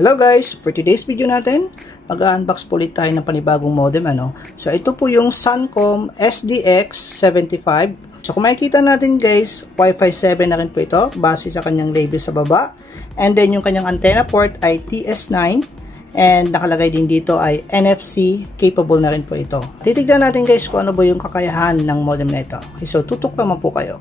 Hello guys! For today's video natin, mag-unbox po ulit tayo ng panibagong modem. So ito po yung Suncom SDX75. So kung makikita natin guys, Wi-Fi 7 na rin po ito base sa kanyang label sa baba. And then yung kanyang antenna port ay TS9. And nakalagay din dito ay NFC capable na rin po ito. Titignan natin guys kung ano ba yung kakayahan ng modem na ito. Okay, so tutok naman po kayo.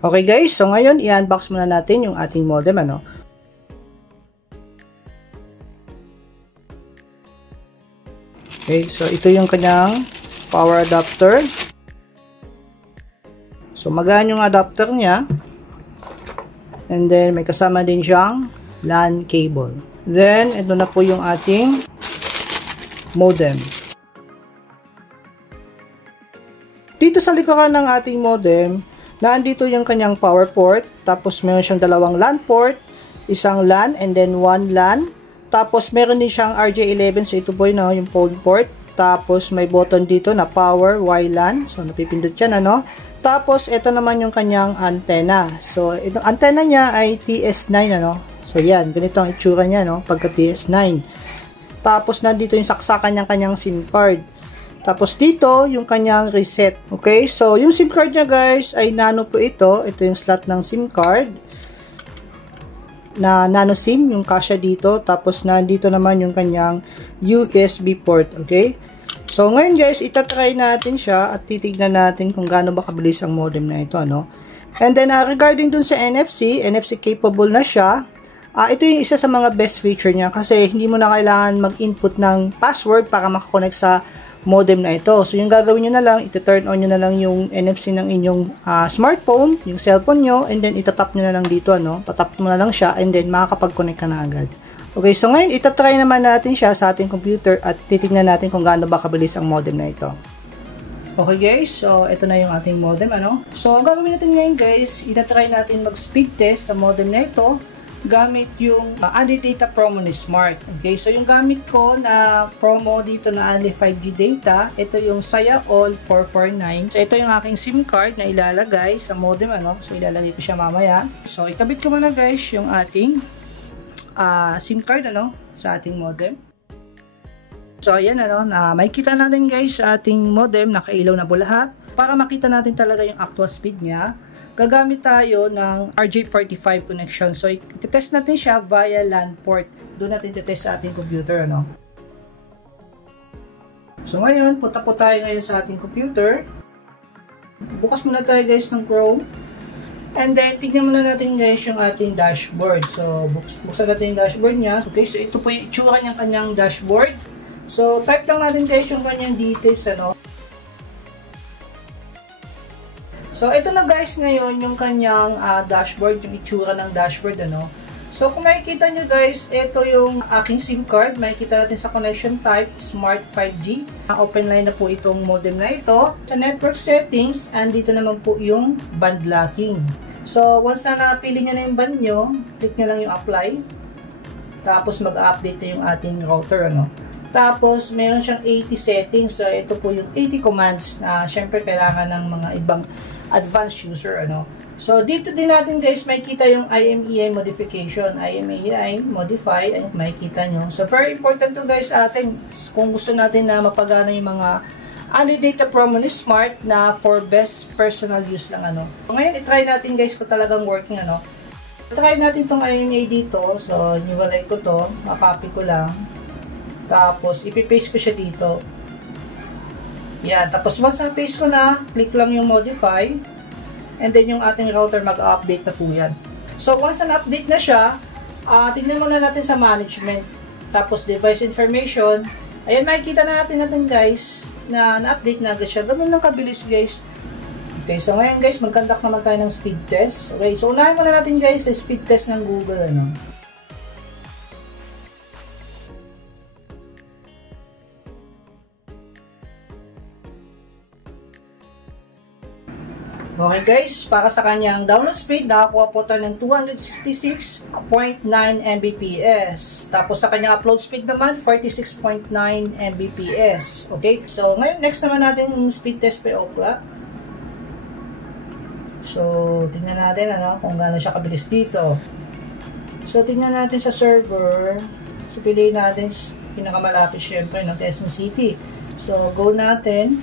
Okay guys, so ngayon i-unbox muna natin yung ating modem. Okay, so ito yung kanyang power adapter. So magaan yung adapter niya. And then may kasama din siyang LAN cable. Then ito na po yung ating modem. Dito sa likuran ng ating modem, naandito yung kanyang power port, tapos meron siyang dalawang LAN port, isang LAN and then one LAN. Tapos meron din siyang RJ11, so ito po yun, yung phone port. Tapos may button dito na power WLAN, so napipindot yan Tapos ito naman yung kanyang antenna. So itong antenna niya ay TS9 So yan, ganito ang itsura niya pagka TS9. Tapos nandito yung saksakan ng kanyang SIM card. Tapos dito, yung kanyang reset. Okay, so yung SIM card niya guys ay nano po ito. Ito yung slot ng SIM card. Na nano SIM, yung kasya dito. Tapos nandito naman yung kanyang USB port. Okay, so ngayon guys, itatry natin siya at titignan natin kung gaano ba kabilis ang modem na ito. And then regarding dun sa NFC capable na siya. Ito yung isa sa mga best feature niya kasi hindi mo na kailangan mag-input ng password para makakonect sa modem na ito. So yung gagawin nyo na lang, ito-turn on nyo na lang yung NFC ng inyong smartphone, yung cellphone nyo, and then itatap nyo na lang dito, patap mo na lang siya, and then makakapag-connect ka na agad. Okay, so ngayon, itatry naman natin siya sa ating computer at titignan natin kung gaano ba kabilis ang modem na ito. Okay guys, so ito na yung ating modem, So ang gagawin natin ngayon guys, itatry natin mag-speed test sa modem na ito gamit yung Unli-Data promo ni Smart. Okay, so yung gamit ko na promo dito na Unli 5G data, ito yung Saya All 449. So ito yung aking SIM card na ilalagay sa modem, So ilalagay ko siya mamaya. So ikabit ko muna guys yung ating SIM card sa ating modem. So ayan na makikita natin guys sa ating modem, nakailaw na po lahat. Para makita natin talaga yung actual speed niya, gagamit tayo ng RJ45 connection. So, i-test natin siya via LAN port. Doon natin i-test sa ating computer, So, ngayon, punta po tayo ngayon sa ating computer. Bukas muna tayo guys ng Chrome. And then, tignan muna natin guys yung ating dashboard. So, buksan natin yung dashboard niya. Okay, so ito po yung itsura niyang kanyang dashboard. So, type lang natin guys yung kanyang details, So, ito na guys ngayon yung kanyang dashboard, yung itsura ng dashboard, So, kung makikita nyo guys, ito yung aking SIM card. Makikita natin sa connection type, Smart 5G. Open line na po itong modem na ito. Sa network settings, andito naman po yung band locking. So, once na napili nyo na yung band nyo, click nyo lang yung apply. Tapos, mag-update na yung ating router, Tapos, meron siyang 80 settings. So, ito po yung 80 commands na syempre kailangan ng mga ibang advanced user, So, dito din natin guys, makikita yung IMEI modification. IMEI modify, ay makikita nyo. So, very important to guys atin kung gusto natin na mapagana yung mga Unli-Data promo ni Smart na for best personal use lang, So, ngayon, itry natin guys kung talagang working, Try natin tong IMEI dito. So, niwalay ko to, makopy ko lang. Tapos, ipipaste ko siya dito. Yan. Tapos, once na-paste ko na, click lang yung modify. And then, yung ating router mag-update na po yan. So, once na-update na siya, tignan muna natin sa management. Tapos, device information. Ayan, makikita na natin guys, na na-update na agad siya. Ganun lang kabilis guys. Okay, so ngayon guys, mag-conduct naman tayo ng speed test. Okay, so unahin muna natin guys sa speed test ng Google, Okay guys, para sa kanyang download speed, nakakuha po tayo ng 266.9 Mbps. Tapos sa kanyang upload speed naman, 46.9 Mbps. Okay, so ngayon next naman natin yung speed test per o'clock. So, tingnan natin kung gaano siya kabilis dito. So, tingnan natin sa server. So, piliin natin pinakamalapit syempre ng Quezon City. So, go natin.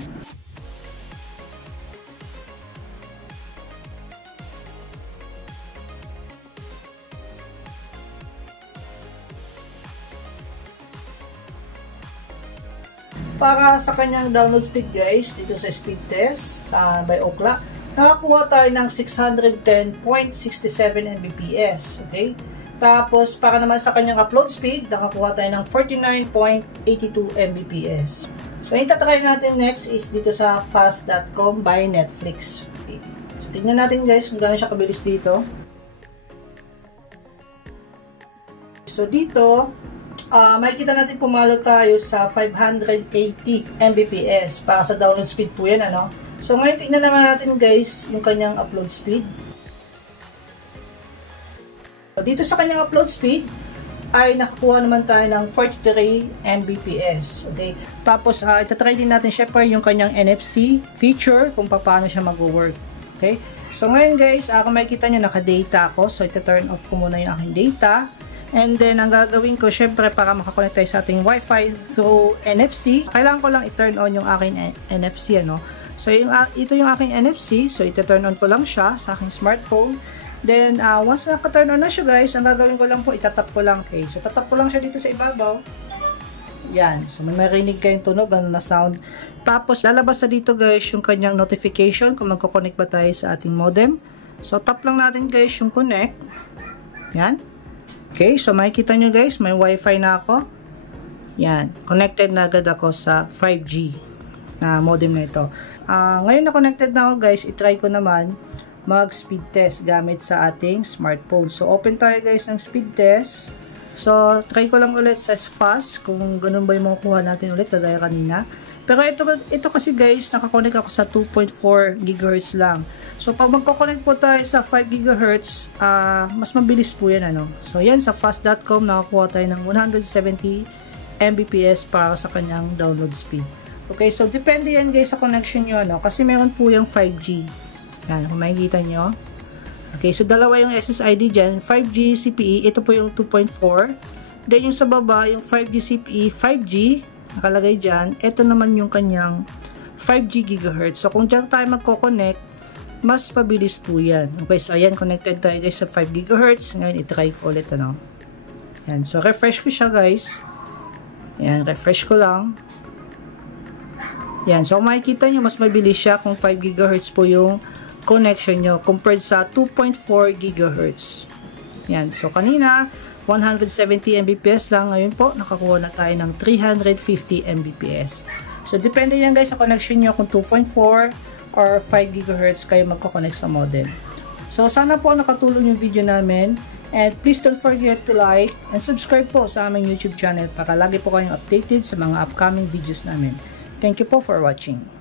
Para sa kanyang download speed guys, dito sa speed test by Ookla, nakakuha tayo ng 610.67 Mbps. Okay? Tapos, para naman sa kanyang upload speed, nakakuha tayo ng 49.82 Mbps. So, yung tatry natin next is dito sa fast.com by Netflix. Okay. So, tignan natin guys kung gaano siya kabilis dito. So, dito, makikita natin pumalo tayo sa 580 Mbps para sa download speed po yan, So, ngayon tignan naman natin guys yung kanyang upload speed. So, dito sa kanyang upload speed ay nakakuha naman tayo ng 43 Mbps. Okay? Tapos, itatry din natin syempre yung kanyang NFC feature kung paano siya mag-work. Okay? So, ngayon guys, kung makikita nyo, naka-data ako. So, ita-turn off ko muna yung aking data. And then, ang gagawin ko, syempre, para makakonect tayo sa ating Wi-Fi through NFC, kailangan ko lang i-turn on yung aking NFC, So, ito yung aking NFC. So, ita-turn on ko lang siya sa aking smartphone. Then, once naka-turn on na siya, guys, ang gagawin ko lang po, itatap ko lang. Okay, so, tatap ko lang siya dito sa ibabaw. Yan. So, may marinig kayong tunog, na sound. Tapos, lalabas na dito, guys, yung kanyang notification kung magkoconnect ba tayo sa ating modem. So, tap lang natin, guys, yung connect. Yan. Okay, so makikita nyo guys, may Wi-Fi na ako. Yan, connected na agad ako sa 5G na modem na ito. Ngayon na connected na ako guys, itry ko naman mag-speed test gamit sa ating smartphone. So, open tayo guys ng speed test. So, try ko lang ulit sa fast kung ganun ba yung makukuha natin ulit kagaya kanina. Pero ito kasi guys, nakakonect ako sa 2.4 GHz lang. So, pag magkoconnect po tayo sa 5 GHz, mas mabilis po yan, So, yan, sa fast.com, nakakuha tayo ng 170 Mbps para sa kanyang download speed. Okay, so, depende yan, guys, sa connection nyo, Kasi meron po yung 5G. Yan, kung makikita nyo. Okay, so, dalawa yung SSID dyan. 5G CPE, ito po yung 2.4. Then, yung sa baba, yung 5G CPE, 5G, nakalagay dyan. Ito naman yung kanyang 5G GHz. So, kung dyan tayo magkoconnect, mas pabilis po yan. Okay, so ayan, connected tayo guys sa 5 GHz. Ngayon, itry ko ulit, Yan, so refresh ko siya guys. Yan, refresh ko lang. Yan, so makikita nyo, mas mabilis siya kung 5 GHz po yung connection nyo compared sa 2.4 GHz. Yan, so kanina, 170 Mbps lang. Ngayon po, nakakuha na tayo ng 350 Mbps. So, depende yan guys sa connection nyo kung 2.4 or 5 GHz kayo magkoconnect sa modem. So, sana po nakatulong yung video namin. And please don't forget to like and subscribe po sa aming YouTube channel para lagi po kayong updated sa mga upcoming videos namin. Thank you po for watching.